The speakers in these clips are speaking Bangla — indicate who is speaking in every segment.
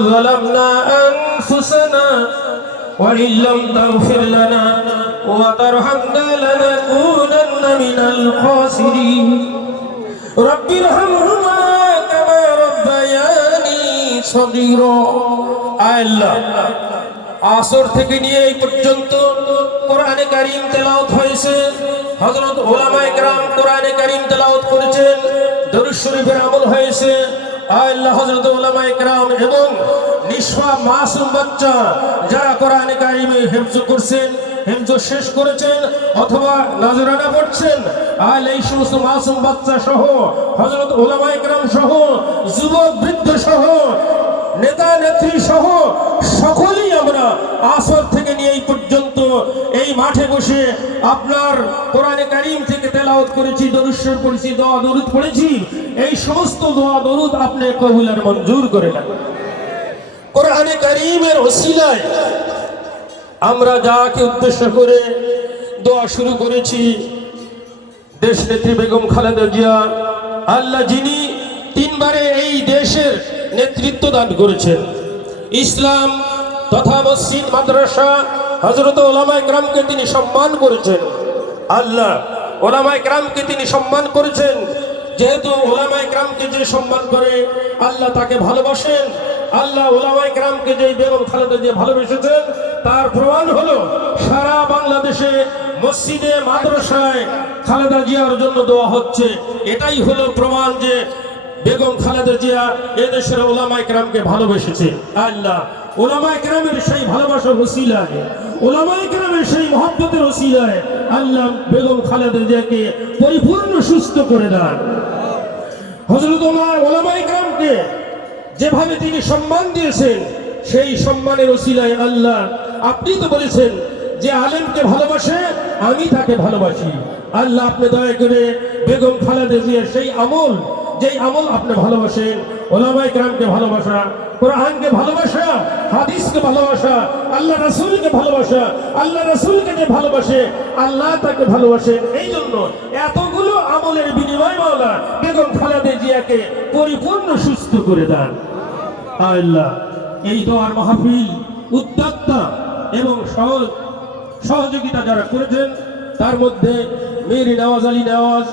Speaker 1: ظلمنا أنفسنا وإن لم تغفر لنا وترحمنا لنكونن من الخاسرين رب ارحمهما كما ربياني صغيرا আল্লাহ আসর থেকে নিয়ে এই পর্যন্ত কোরআনে কারিম তেলাওত হয়েছে হযরত ওলামায়ে কেরাম কোরআনে কারিম তেলাওত করেছেন দরুদ শরীফের আমল হয়েছে আল্লাহ, হযরত ওলামায়ে কেরাম এবং নিষ্পাপ মাসুম বাচ্চা যারা কোরআনে কারিমে হেফজ করছেন, হেফজ শেষ করেছেন অথবা নজরানা পড়ছেন, আল এই সমস্ত মাসুম বাচ্চা সহ, হযরত ওলামায়ে কেরাম সহ, যুবক বৃদ্ধ সহ, নেতা, নেত্রী সহ, সকলেই আমরা আসর থেকে নিয়ে এই পর্যন্ত এই মাঠে বসে আপনার কোরআনে কারিম থেকে তেলাওয়াত করেছি দরুশ্বর পড়েছি, দোয়া, দরুদ পড়েছি। এই সমস্ত দোয়া, দরুদ আপনি কবুলার মঞ্জুর করে নেন। কোরআনে কারিমের ওসিলায় আমরা যাকে উদ্দেশ্য করে দোয়া শুরু করেছি দেশ নেত্রী বেগম খালেদা জিয়া, আল্লাহ যিনি তিনবারে এই দেশের নেতৃত্ব দান করেছেন। ইসলাম তথা মসজিদ, মাদ্রাসা হজরত ওলামা ইকরামকে তিনি সম্মান করেছেন। আল্লাহ ওলামা ইকরামকে তিনি সম্মান করেছেন। যেহেতু ওলামায় গ্রামকে যে সম্মান করে, আল্লাহ তাকে ভালোবাসেন। আল্লাহ ওলামায় গ্রামকে যে বেগম খালেদা যে ভালোবেসেছেন, তার প্রমাণ হলো সারা বাংলাদেশে মসজিদে, মাদ্রাসায় খালেদা জিয়ার জন্য দেওয়া হচ্ছে। এটাই হলো প্রমাণ যে বেগম খালেদা জিয়া এদেশের ওলামা ইকরামকে ভালোবেসেছে। আল্লাহ, ওলামা ইকরামের সেই ভালোবাসার ওসিলায়, ওলামা ইকরামের সেই মহব্বতের ওসিলায় আল্লাহ বেগম খালেদা জিয়াকে পরিপূর্ণ সুস্থ করে দেন। হজরত ওলামা ইকরামকে যেভাবে তিনি সম্মান দিয়েছেন, সেই সম্মানের ওসিলায় আল্লাহ, আপনি তো বলেছেন যে আলেমকে ভালোবাসে, আমি তাকে ভালোবাসি। আল্লাহ আপনি দয়া করে বেগম খালেদা জিয়ার সেই আমল যেই আমল আপনি ভালোবাসেন ওলামাই গ্রামকে ভালোবাসা, কোরআনকে ভালোবাসা, হাদিসকে ভালোবাসা, আল্লাহ রাসূলকে ভালোবাসা, আল্লাহ রাসূলকে যে ভালোবাসে, আল্লাহ তাকে ভালোবাসে এই জন্য এতগুলো আমলের বিনিময় মাওলা বেগম খালেদা জিয়াকে পরিপূর্ণ সুস্থ করে দেন। আল্লাহ, এই দোয়ার মাহফিল, উদ্যোক্তা এবং সহযোগিতা যারা করেছেন, তার মধ্যে মীর নওয়াজ আলী নওয়াজ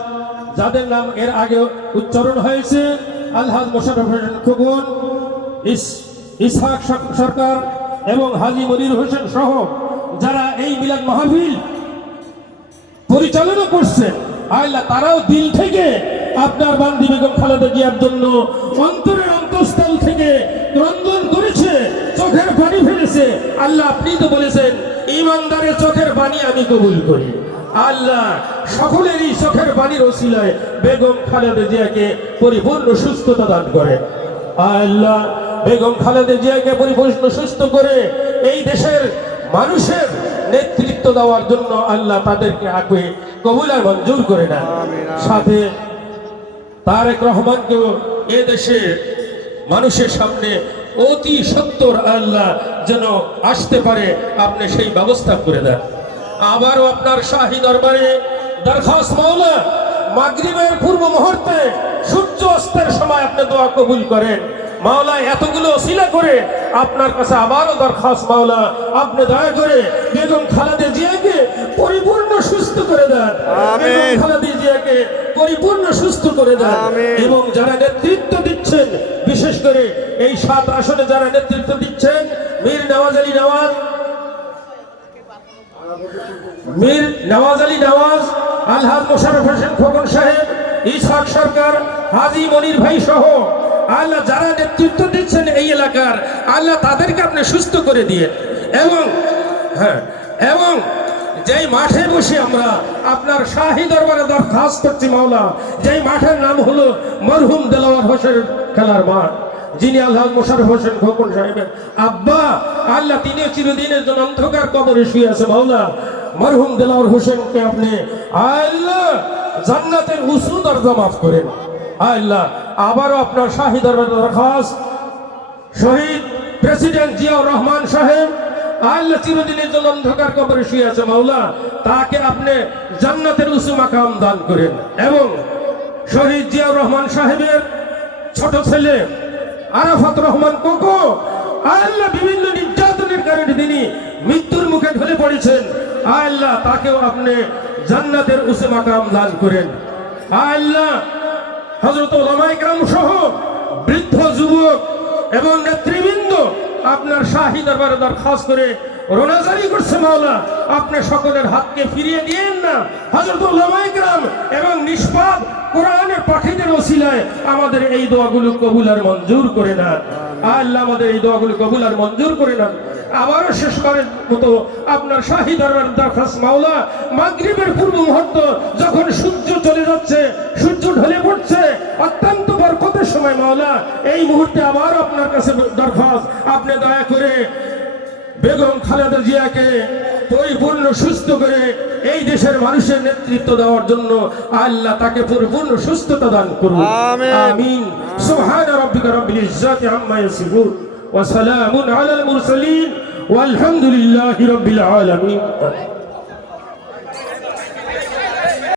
Speaker 1: যাদের নাম এর আগে উচ্চারণ হয়েছে, আলহাজ মোশারফ হোসেন খোকন ইসহাক সরকার এবং হাজি মনির হোসেন সহ যারা এই মিলাদ মাহফিল পরিচালনা করছেন, আল্লাহ তারাও দিল থেকে আপনার বান্দি বেগম খালেদা জিয়ার জন্য অন্তরের অন্তঃস্থল থেকে ক্রন্দন করেছে, চোখের পানি ফেলেছে। আল্লাহ আপনি তো বলেছেন, ইমানদারের চোখের পানি আমি কবুল করি। আল্লাহ সকলেরই চোখের পানির ওসিলায় বেগম খালেদা জিয়াকে পরিপূর্ণ সুস্থতা দান করে। আল্লাহ বেগম খালেদা জিয়াকে পরিপূর্ণ সুস্থ করে এই দেশের মানুষের নেতৃত্ব দেওয়ার জন্য আল্লাহ তাদেরকে আগে কবুলা মঞ্জুর করে নেন। সাথে তারেক রহমানকেও এ দেশে মানুষের সামনে অতি সত্তর আল্লাহ যেন আসতে পারে আপনি সেই ব্যবস্থা করে দেন। আবারও আপনার শাহী দরবারে দরখাস্ত মাওলা মাগরিবের পূর্ব মুহূর্তে সূর্য অস্তের সময় আপনি দোয়া কবুল করেন। মাওলা এতগুলো অসিলা করে আপনার কাছে আবারও দরখাস্ত মাওলা আপনি দয়া করে বেগম খালেদা জিয়াকে পরিপূর্ণ সুস্থ করে দেন। বেগম খালেদা জিয়াকে পরিপূর্ণ সুস্থ করে দেন।
Speaker 2: আমিন।
Speaker 1: এবং যারা নেতৃত্ব দিচ্ছেন বিশেষ করে এই সাত আসনে যারা নেতৃত্ব দিচ্ছেন মীর নওয়াজ আলী নওয়াজ মীর নওয়াজ আলী নওয়াজ আলহাজ মোশারফ হোসেন খোকন সাহেব, ইসহাক সরকার, হাজি মনির ভাই সহ আল্লাহ যারা নেতৃত্ব দিচ্ছেন এই এলাকার, আল্লাহ তাদেরকে আপনি সুস্থ করে দিয়ে এবং হ্যাঁ এবং যেই মাঠে বসে আমরা আপনার শাহী দরবারে দরখাস্ত করছি মাওলা, যেই মাঠের নাম হলো মরহুম দেলাওয়ার হোসেন খেলার মাঠ। যিনি আল্লাহ মোশারফ হোসেন খোকন সাহেবের আব্বা, আল্লাহ তিনি চিরদিনের জন্য অন্ধকার কবরে শুয়ে আছে, মাওলা। মরহুম দেলাওয়ার হোসেনকে আপনি আল্লাহ, জান্নাতের উঁচু দরজা মাফ করেন। আল্লাহ, আবারও আপনার শাহী দরবারে দরখাস্ত। শহীদ প্রেসিডেন্ট জিয়াউর রহমান সাহেব আল্লাহ, চিরদিনের জন্য অন্ধকার কবরে শুয়ে আছে, মাওলা। তাকে আপনি জান্নাতের উঁচু মাকাম দান করেন। এবং শহীদ জিয়াউর রহমান সাহেবের ছোট ছেলে আরাফাত রহমান কোকো। আল্লাহ বিভিন্ন নির্যাতনের কারণে তিনি মৃত্যুর মুখে ঢলে পড়েছেন। আল্লাহ তাকেও আপনি জান্নাতের উসে মাকাম দান করেন। আল্লাহ হজরত ওলামাইকরাম সহ বৃদ্ধ যুবক এবং নেতৃবৃন্দ আপনার শাহী দরবারে দরখাস্ত করে রোনাজারি করছে মাওলা। আপনি সকলের হাতকে ফিরিয়ে দিয়েন না। হজরত ওলামাইকরাম এবং নিষ্পাপ। কোরআনের পাখিদের ওসিলায় আমাদের এই দোয়াগুলো কবুল আর মঞ্জুর করে না আল্লাহ আমাদের এই দোয়াগুলো কবুল আর মঞ্জুর করে না আবারও শেষবারের মতো আপনার শাহী দরখাস্ত মাওলা মাগরিবের পূর্ব মুহূর্ত যখন সূর্য চলে যাচ্ছে, সূর্য ঢলে পড়ছে, অত্যন্ত বরকতের সময় মাওলা, এই মুহূর্তে আবার আপনার কাছে দরখাস্ত। আপনি দয়া করে বেগম খালেদা জিয়াকে পরিপূর্ণ সুস্থ করে এই দেশের মানুষের নেতৃত্ব দেওয়ার জন্য আল্লাহ তাকে পরিপূর্ণ সুস্থতা দান করুন।
Speaker 2: আমিন।
Speaker 1: সুবহান রাব্বিকা রাব্বিল ইজ্জাতি আম্মা ইয়াসিফুন ওয়া সালামুন আলাল মুরসালিন। রাব্বিল আলামিন।